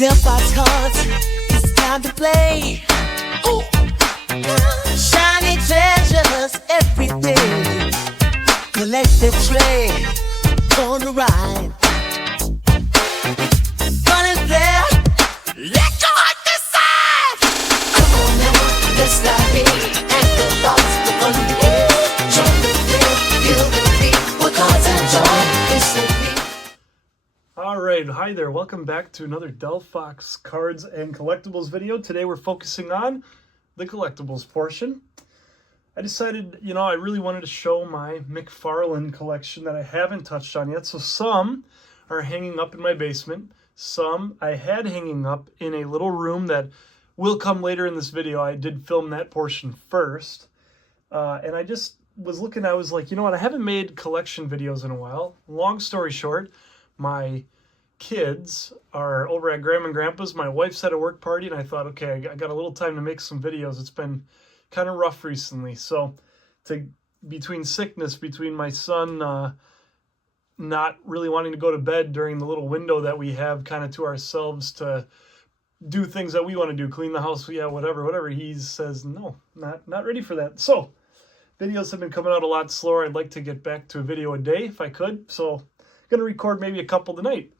Delphi's cards, it's time to play. Ooh. Shiny treasures every day. Collective trade on the ride. Fun is there. Let your heart decide. Come on now, let's dive in. And the thoughts look on the air. Join the thrill, feel the beat. With cards and joy, it's the beat. Alright, hi there. Welcome back to another Delphox Cards and Collectibles video. Today we're focusing on the collectibles portion. I decided, I really wanted to show my McFarlane collection that I haven't touched on yet. So some are hanging up in my basement. Some I had hanging up in a little room that will come later in this video. I did film that portion first. And I just was looking, I was like, you know what? I haven't made collection videos in a while. Long story short, my kids are over at Grandma and Grandpa's. My wife's at a work party, and I thought, okay, I got a little time to make some videos. It's been kind of rough recently. So between sickness, between my son not really wanting to go to bed during the little window that we have kind of to ourselves to do things that we want to do, clean the house, yeah, whatever. He says, no, not ready for that. So videos have been coming out a lot slower. I'd like to get back to a video a day if I could. So I'm going to record maybe a couple tonight.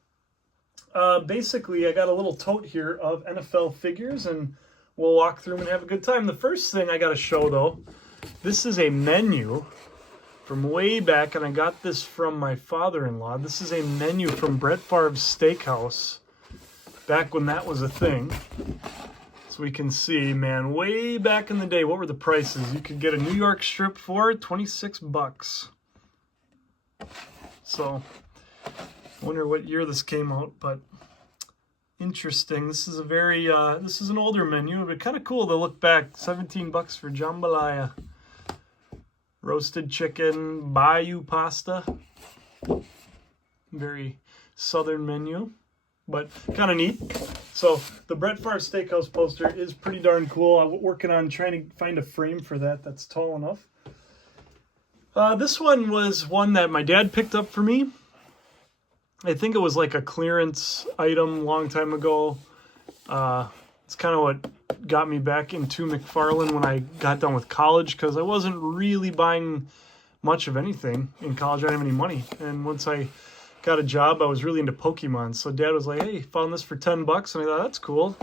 Basically, I got a little tote here of NFL figures, and we'll walk through them and have a good time. The first thing I got to show, though, this is a menu from way back, and I got this from my father-in-law. This is a menu from Brett Favre's Steakhouse, back when that was a thing. So we can see, man, way back in the day, what were the prices? You could get a New York strip for $26. So I wonder what year this came out, but interesting. This is a very, this is an older menu, but kind of cool to look back. $17 for jambalaya. Roasted chicken, bayou pasta. Very southern menu, but kind of neat. So the Brett Favre Steakhouse poster is pretty darn cool. I'm working on trying to find a frame for that that's tall enough. This one was one that my dad picked up for me. I think it was like a clearance item a long time ago. It's kind of what got me back into McFarlane when I got done with college, because I wasn't really buying much of anything in college. I didn't have any money. And once I got a job, I was really into Pokemon. So Dad was like, hey, found this for $10. And I thought, that's cool.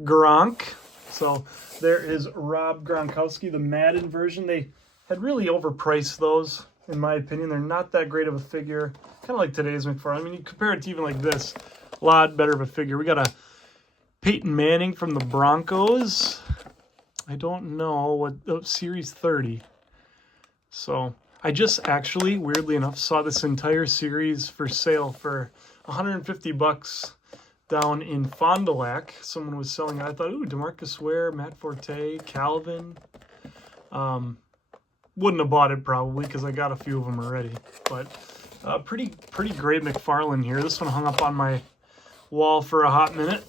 Gronk. So there is Rob Gronkowski, the Madden version. They had really overpriced those, in my opinion. They're not that great of a figure. Kind of like today's McFarlane. I mean, you compare it to even like this, a lot better of a figure. We got a Peyton Manning from the Broncos. I don't know what, Series 30. So I just actually, weirdly enough, saw this entire series for sale for $150 down in Fond du Lac. Someone was selling it. I thought, ooh, DeMarcus Ware, Matt Forte, Calvin. Wouldn't have bought it probably because I got a few of them already. But pretty great McFarlane here. This one hung up on my wall for a hot minute.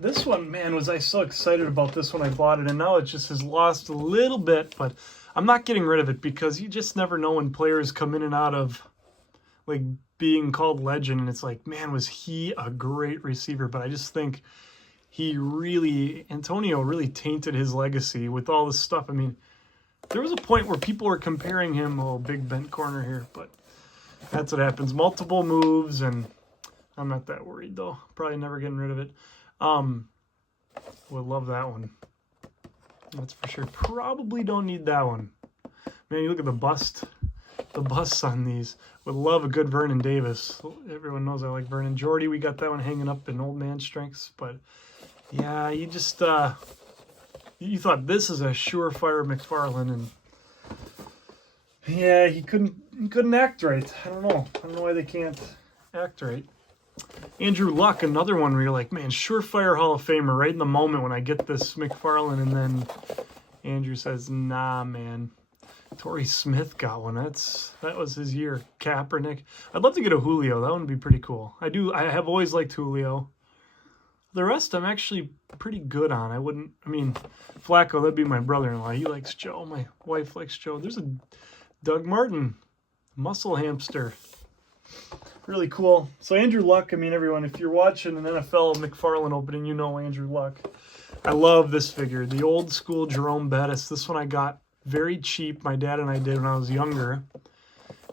This one, man, was I so excited about this when I bought it, and now it just has lost a little bit, but I'm not getting rid of it because you just never know when players come in and out of like being called legend, and it's like, man, was he a great receiver? But I just think Antonio really tainted his legacy with all this stuff. I mean, there was a point where people were comparing him, oh, big bent corner here, but that's what happens. Multiple moves, and I'm not that worried, though. Probably never getting rid of it. Would love that one. That's for sure. Probably don't need that one. Man, you look at the busts on these. Would love a good Vernon Davis. Everyone knows I like Vernon. Jordy, we got that one hanging up in old man strengths, but yeah, you just, you thought this is a surefire McFarlane, and yeah, he couldn't act right. I don't know why they can't act right. Andrew Luck, another one where you're like, man, surefire Hall of Famer right in the moment when I get this McFarlane, and then Andrew says, nah, man. Torrey Smith got one. That was his year. Kaepernick. I'd love to get a Julio. That one would be pretty cool. I have always liked Julio. The rest I'm actually pretty good on. Flacco, that'd be my brother-in-law. He likes Joe. My wife likes Joe. There's a Doug Martin, muscle hamster. Really cool. So Andrew Luck, I mean, everyone, if you're watching an NFL McFarlane opening, you know Andrew Luck. I love this figure, the old school Jerome Bettis. This one I got very cheap. My dad and I did when I was younger.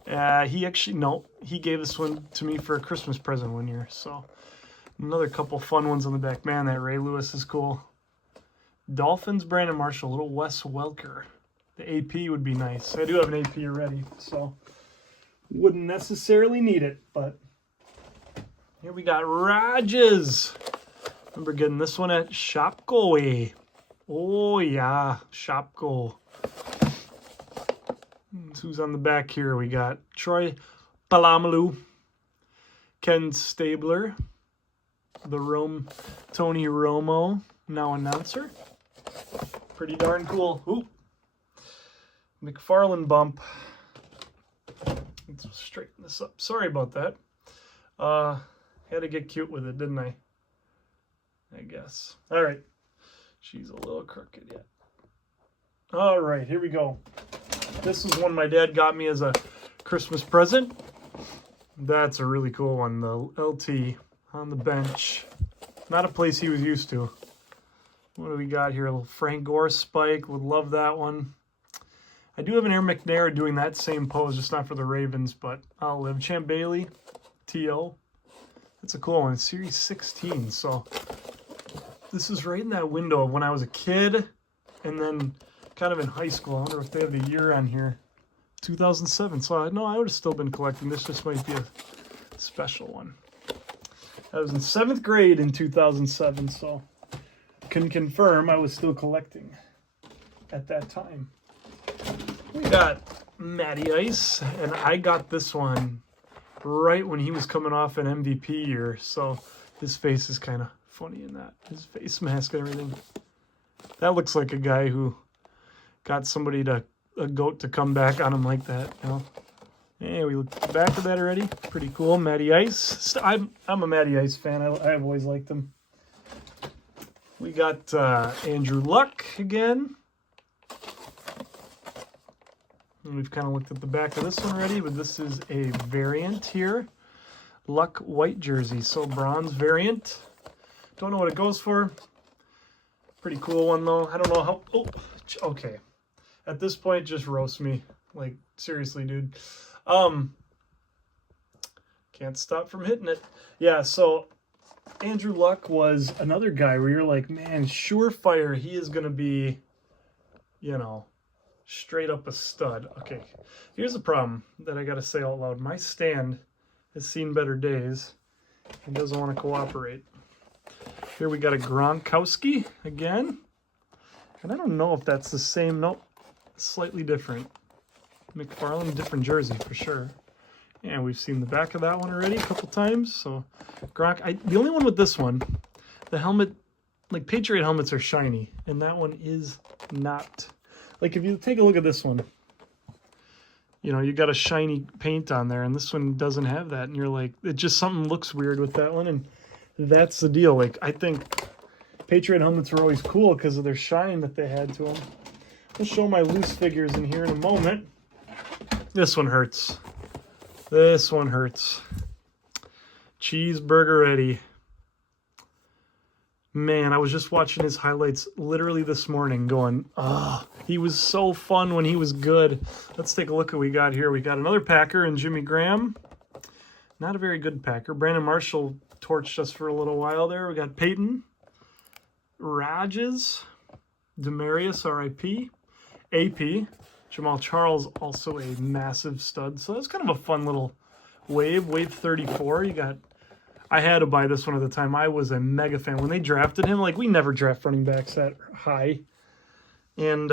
He gave this one to me for a Christmas present one year. So another couple fun ones on the back. Man, that Ray Lewis is cool. Dolphins, Brandon Marshall, little Wes Welker. The AP would be nice. I do have an AP already, so wouldn't necessarily need it, but here we got Rogers. Remember getting this one at Shopko. Oh yeah, Shopko. Who's on the back here? We got Troy Polamalu, Ken Stabler, Tony Romo, now announcer. Pretty darn cool. Ooh. McFarlane bump. Let's straighten this up. Sorry about that. Had to get cute with it, didn't I? I guess. All right. She's a little crooked yet. All right, here we go. This is one my dad got me as a Christmas present. That's a really cool one. The LT on the bench. Not a place he was used to. What do we got here? A little Frank Gore spike. Would love that one. I do have an Air McNair doing that same pose, just not for the Ravens, but I'll live. Champ Bailey, T.O. That's a cool one. It's Series 16, so this is right in that window of when I was a kid and then kind of in high school. I wonder if they have the year on here. 2007. So no, I would have still been collecting. This just might be a special one. I was in 7th grade in 2007, so can confirm I was still collecting at that time. We got Matty Ice, and I got this one right when he was coming off an MVP year, so his face is kind of funny in that. His face mask and everything. That looks like a guy who got a goat to come back on him like that, you know. Yeah, we looked back at that already. Pretty cool. Matty Ice. I'm a Matty Ice fan. I've always liked him. We got Andrew Luck again. And we've kind of looked at the back of this one already, but this is a variant here. Luck white jersey, so bronze variant. Don't know what it goes for. Pretty cool one though. I don't know how. Oh, okay. At this point, just roast me. Like seriously, dude. Can't stop from hitting it. Yeah. So Andrew Luck was another guy where you're like, man, surefire. He is gonna be, you know, straight up a stud. Okay, here's the problem that I gotta say out loud. My stand has seen better days and doesn't want to cooperate. Here we got a Gronkowski again. And I don't know if that's the same. Nope, slightly different. McFarlane, different jersey for sure. And we've seen the back of that one already a couple times. So Gronk, the only one with this one, the helmet, like Patriot helmets are shiny, and that one is not. Like if you take a look at this one, you know, you got a shiny paint on there, and this one doesn't have that, and you're like, it just something looks weird with that one, and that's the deal. Like I think Patriot helmets were always cool because of their shine that they had to them. I'll show my loose figures in here in a moment. This one hurts. This one hurts. Cheeseburger Eddie. Man, I was just watching his highlights literally this morning going, he was so fun when he was good. Let's take a look at what we got here. We got another Packer and Jimmy Graham. Not a very good Packer. Brandon Marshall torched us for a little while there. We got Peyton. Rages. Demarius, R.I.P. AP. Jamal Charles, also a massive stud. So that's kind of a fun little wave. Wave 34. You got... I had to buy this one at the time. I was a mega fan. When they drafted him, like, we never draft running backs that high. And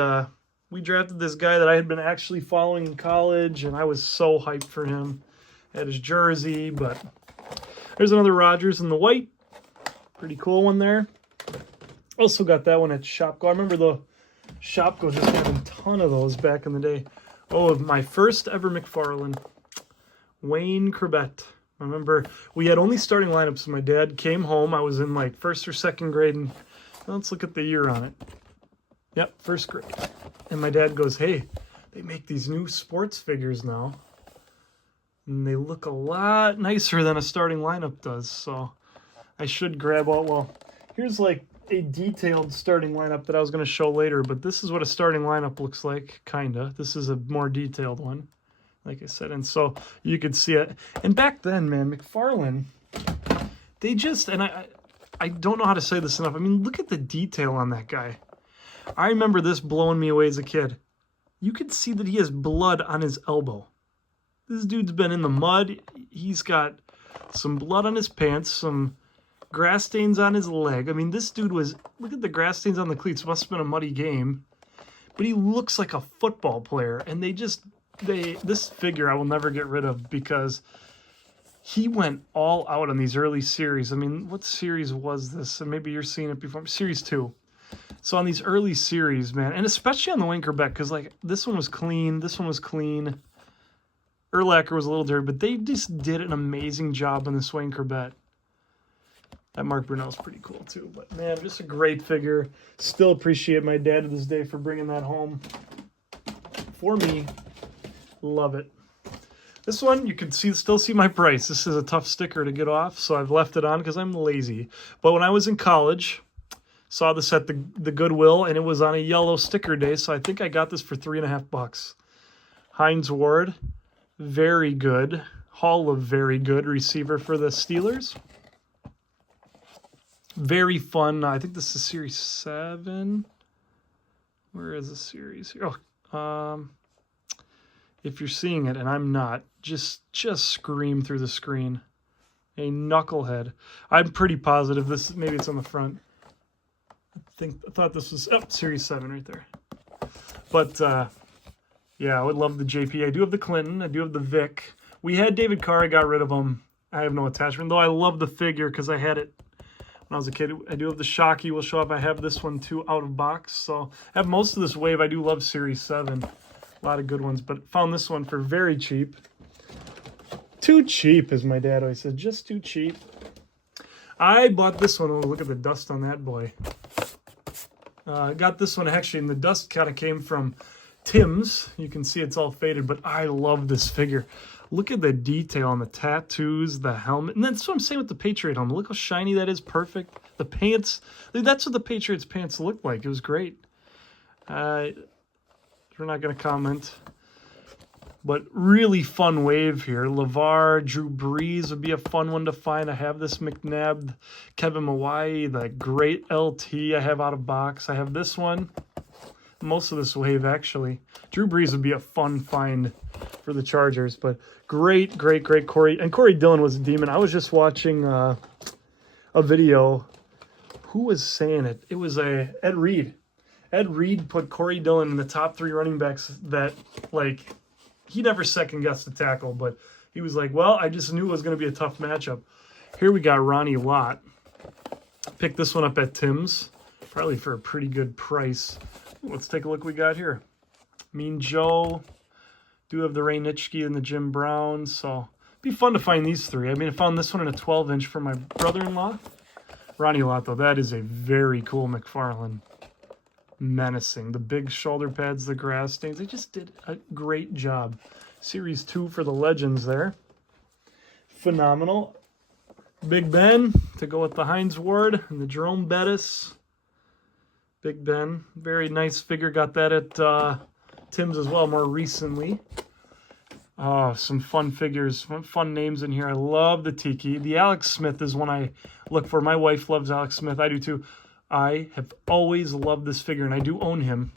we drafted this guy that I had been actually following in college, and I was so hyped for him. Had his jersey, but there's another Rodgers in the white. Pretty cool one there. Also got that one at Shopko. I remember the Shopko just having a ton of those back in the day. Oh, my first ever McFarlane. Wayne Corbett. I remember we had only starting lineups, so my dad came home. I was in like 1st or 2nd grade, and let's look at the year on it. Yep, 1st grade. And my dad goes, hey, they make these new sports figures now. And they look a lot nicer than a starting lineup does. So I should grab all, well, here's like a detailed starting lineup that I was going to show later, but this is what a starting lineup looks like, kinda. This is a more detailed one, like I said, and so you could see it. And back then, man, McFarlane, they just, and I don't know how to say this enough. I mean, look at the detail on that guy. I remember this blowing me away as a kid. You could see that he has blood on his elbow. This dude's been in the mud. He's got some blood on his pants, some grass stains on his leg. I mean, this dude was, look at the grass stains on the cleats. Must have been a muddy game. But he looks like a football player. And this figure I will never get rid of because he went all out on these early series. I mean, what series was this? And maybe you're seeing it before. Series 2. So on these early series, man, and especially on the Wayne Corbett, because like this one was clean, this one was clean. Urlacher was a little dirty, but they just did an amazing job on this Wayne Corbett. That Mark Brunell's pretty cool too, but man, just a great figure. Still appreciate my dad to this day for bringing that home for me. Love it. This one, you can still see my price. This is a tough sticker to get off, so I've left it on because I'm lazy. But when I was in college, saw this at the Goodwill, and it was on a yellow sticker day, so I think I got this for $3.50. Hines Ward, very good. Hall of very good receiver for the Steelers. Very fun. I think this is Series 7. Where is the series here? Oh, if you're seeing it, and I'm not, just scream through the screen. A knucklehead. I'm pretty positive this, maybe it's on the front. I thought this was, Series 7 right there. But, yeah, I would love the JP. I do have the Clinton. I do have the Vic. We had David Carr. I got rid of him. I have no attachment, though I love the figure because I had it when I was a kid. I do have the Shockey will show up. I have this one too out of box. So I have most of this wave. I do love Series 7. A lot of good ones, but found this one for very cheap. Too cheap, as my dad always said. Just too cheap. I bought this one. Oh, look at the dust on that boy. I got this one actually, and the dust kind of came from Tim's. You can see it's all faded, but I love this figure. Look at the detail on the tattoos, the helmet. And that's what I'm saying with the Patriot helmet. Look how shiny that is. Perfect. The pants. That's what the Patriots pants looked like. It was great. We're not going to comment. But really fun wave here. LeVar, Drew Brees would be a fun one to find. I have this McNabb, Kevin Mawai, the great LT I have out of box. I have this one. Most of this wave, actually. Drew Brees would be a fun find for the Chargers. But great Corey. And Corey Dillon was a demon. I was just watching a video. Who was saying it? It was Ed Reed. Ed Reed put Corey Dillon in the top 3 running backs that, like, he never second-guessed the tackle, but he was like, well, I just knew it was going to be a tough matchup. Here we got Ronnie Lott. Picked this one up at Tim's, probably for a pretty good price. Let's take a look what we got here. Mean Joe. Do have the Ray Nitschke and the Jim Brown, so it'd be fun to find these 3. I mean, I found this one in a 12-inch for my brother-in-law. Ronnie Lott, though, that is a very cool McFarlane. Menacing. The big shoulder pads, the grass stains. They just did a great job. Series 2 for the Legends there. Phenomenal. Big Ben to go with the Hines Ward and the Jerome Bettis. Big Ben. Very nice figure. Got that at Tim's as well more recently. Oh, some fun figures. Fun names in here. I love the Tiki. The Alex Smith is one I look for. My wife loves Alex Smith. I do too. I have always loved this figure, and I do own him.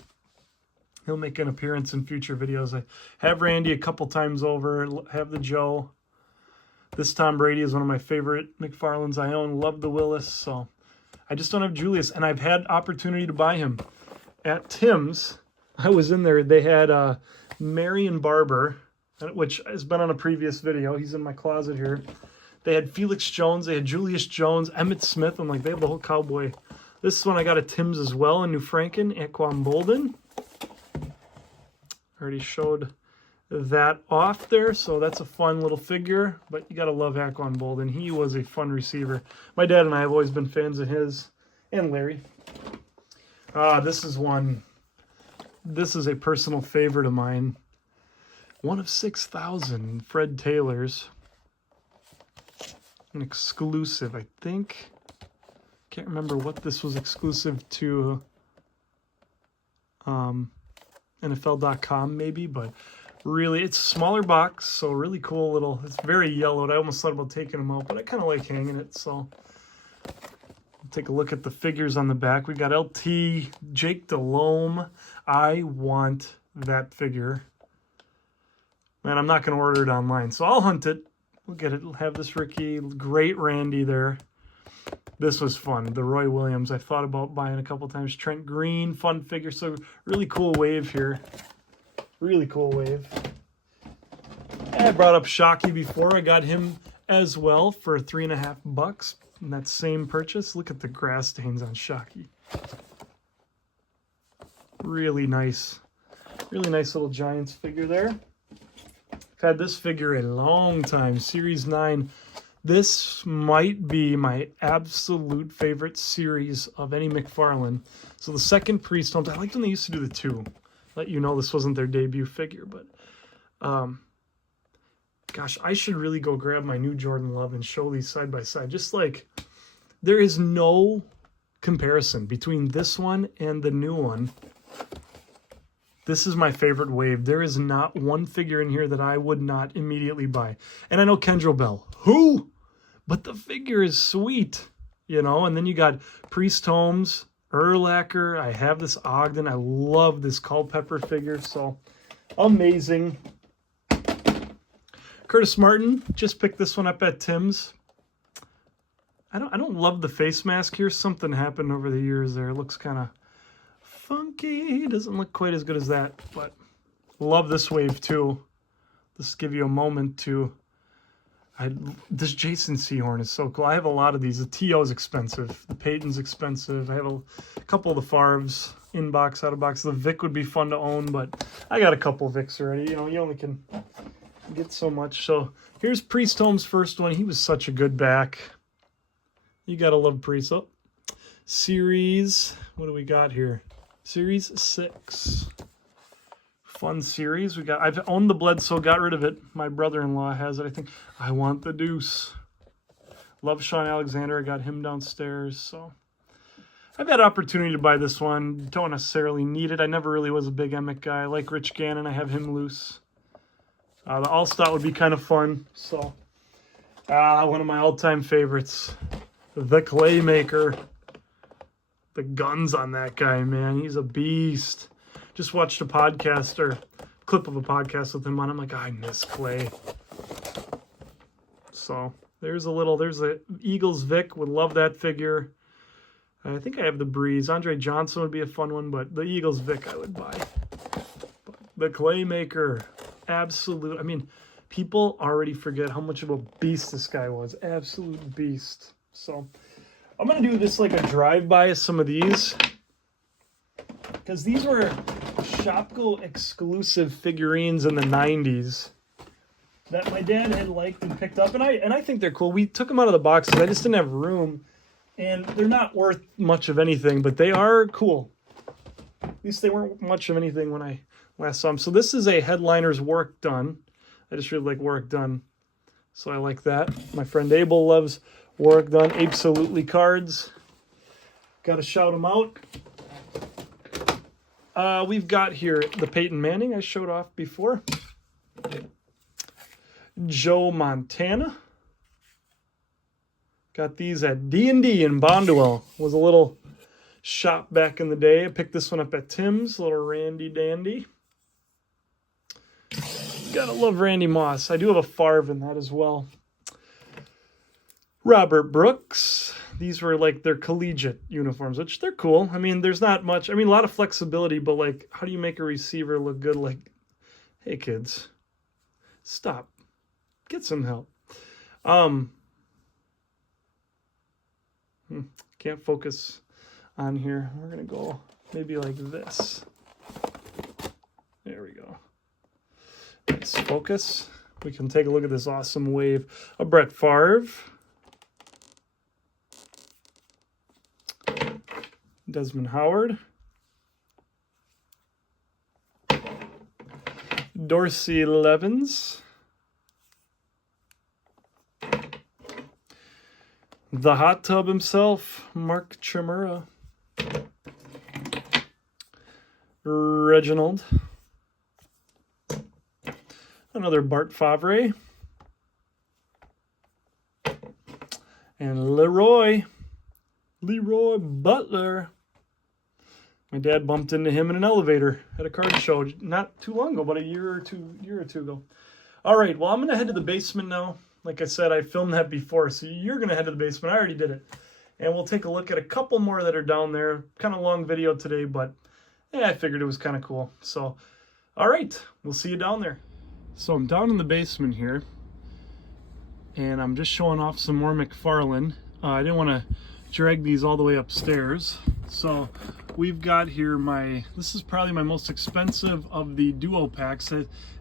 He'll make an appearance in future videos. I have Randy a couple times over, have the Joe. This Tom Brady is one of my favorite McFarlanes I own. Love the Willis, so I just don't have Julius, and I've had opportunity to buy him. At Tim's, I was in there. They had Marion Barber, which has been on a previous video. He's in my closet here. They had Felix Jones. They had Julius Jones, Emmitt Smith. I'm like, they have the whole Cowboy. This one I got at Tim's as well in New Franken, Anquan Bolden. Already showed that off there, so that's a fun little figure, but you got to love Anquan Bolden. He was a fun receiver. My dad and I have always been fans of his, and Larry. This is one. This is a personal favorite of mine. One of 6,000 Fred Taylor's. An exclusive, I think. Can't remember what this was exclusive to. NFL.com maybe, but really it's a smaller box, so really cool little, it's very yellowed. I almost thought about taking them out, but I kind of like hanging it, so take a look at the figures on the back. We got LT Jake Delhomme. I want that figure. Man, I'm not going to order it online, so I'll hunt it. We'll get it. We'll have this Ricky. Great Randy there. This was fun. The Roy Williams, I thought about buying a couple times. Trent Green, fun figure. So really cool wave here. Really cool wave. I brought up Shockey before. I got him as well for $3.50 in that same purchase. Look at the grass stains on Shockey. Really nice. Really nice little Giants figure there. I've had this figure a long time. Series 9. This might be my absolute favorite series of any McFarlane. So the second Priest Holmes, I liked when they used to do the 2. Let you know this wasn't their debut figure, but gosh, I should really go grab my new Jordan Love and show these side by side. Just like, there is no comparison between this one and the new one. This is my favorite wave. There is not one figure in here that I would not immediately buy. And I know Kendrell Bell. Who? But the figure is sweet, you know? And then you got Priest Holmes, Urlacher. I have this Ogden. I love this Culpepper figure. So, amazing. Curtis Martin. Just picked this one up at Tim's. I don't love the face mask here. Something happened over the years there. It looks kind of funky. Doesn't look quite as good as that, but love this wave too. Just give you a moment to. This Jason Sehorn is so cool. I have a lot of these. The TO is expensive. The Peyton's expensive. I have a couple of the Favres in box, out of box. The Vic would be fun to own, but I got a couple of Vics already. You know, you only can get so much. So here's Priest Holmes' first one. He was such a good back. You gotta love Priest. Oh, series. What do we got here? Series 6. Fun series. I've owned the Bledsoe, got rid of it. My brother-in-law has it, I think. I want the Deuce. Love Sean Alexander. I got him downstairs. So I've had opportunity to buy this one. Don't necessarily need it. I never really was a big Emick guy. I like Rich Gannon. I have him loose. The All-Star would be kind of fun. So one of my all-time favorites. The Claymaker. The guns on that guy, man. He's a beast. Just watched a podcast or clip of a podcast with him on. I'm like, I miss Clay. So there's a Eagles Vic. Would love that figure. I think I have the Breeze. Andre Johnson would be a fun one, but the Eagles Vic I would buy. The Claymaker. Absolute. I mean, people already forget how much of a beast this guy was. Absolute beast. So I'm going to do this like a drive-by of some of these. Because these were Shopko exclusive figurines in the 90s that my dad had liked and picked up. And I think they're cool. We took them out of the boxes. I just didn't have room. And they're not worth much of anything, but they are cool. At least they weren't much of anything when I last saw them. So this is a Headliner's Work Done. I just really like Work Done. So I like that. My friend Abel loves Work Done. Absolutely cards. Got to shout them out. We've got here the Peyton Manning I showed off before. Joe Montana. Got these at D&D in Bondwell. Was a little shop back in the day. I picked this one up at Tim's. Little Randy Dandy. Gotta love Randy Moss. I do have a Favre in that as well. Robert Brooks. These were like their collegiate uniforms, which they're cool. I mean, there's not much. I mean, a lot of flexibility, but like, how do you make a receiver look good? Like, hey, kids, stop. Get some help. Can't focus on here. We're going to go maybe like this. There we go. Let's focus. We can take a look at this awesome wave of Brett Favre. Desmond Howard. Dorsey Levens. The hot tub himself, Mark Chimura. Reginald. Another Bart Favre. And Leroy Butler. My dad bumped into him in an elevator at a card show not too long ago, but a year or two ago. All right, well, I'm going to head to the basement now. Like I said, I filmed that before, so you're going to head to the basement. I already did it. And we'll take a look at a couple more that are down there. Kind of long video today, but yeah, I figured it was kind of cool. So, all right, we'll see you down there. So I'm down in the basement here, and I'm just showing off some more McFarlane. I didn't want to drag these all the way upstairs. So we've got here this is probably my most expensive of the duo packs.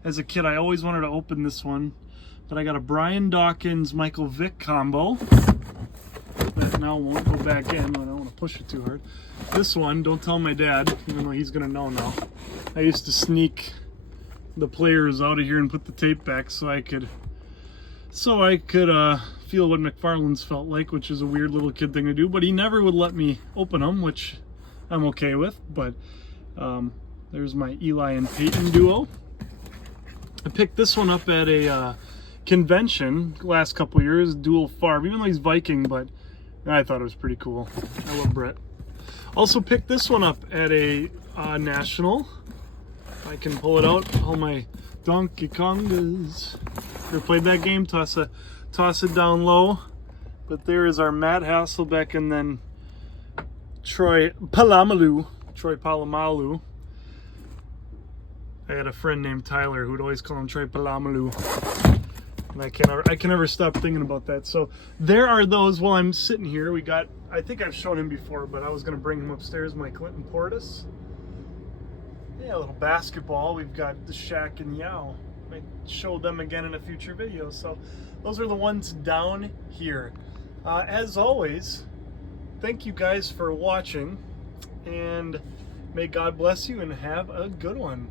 As a kid, I always wanted to open this one, but I got a Brian Dawkins, Michael Vick combo. That now won't go back in, but I don't want to push it too hard. This one, don't tell my dad, even though he's gonna know now. I used to sneak the players out of here and put the tape back so I could feel what McFarlane's felt like, which is a weird little kid thing to do, but he never would let me open them, which I'm okay with. But there's my Eli and Peyton duo. I picked this one up at a convention last couple years, dual Favre, even though he's Viking, but I thought it was pretty cool. I love Brett. Also picked this one up at a national. I can pull it out, all my Donkey Kongas. Ever played that game? Toss it down low. But there is our Matt Hasselbeck and then Troy Polamalu. I had a friend named Tyler who would always call him Troy Polamalu. And I can never stop thinking about that. So there are those while I'm sitting here. We got, I think I've shown him before, but I was going to bring him upstairs, my Clinton Portis. Yeah, a little basketball. We've got the Shaq and Yao. I show them again in a future video. So those are the ones down here. As always, thank you guys for watching, and may God bless you and have a good one.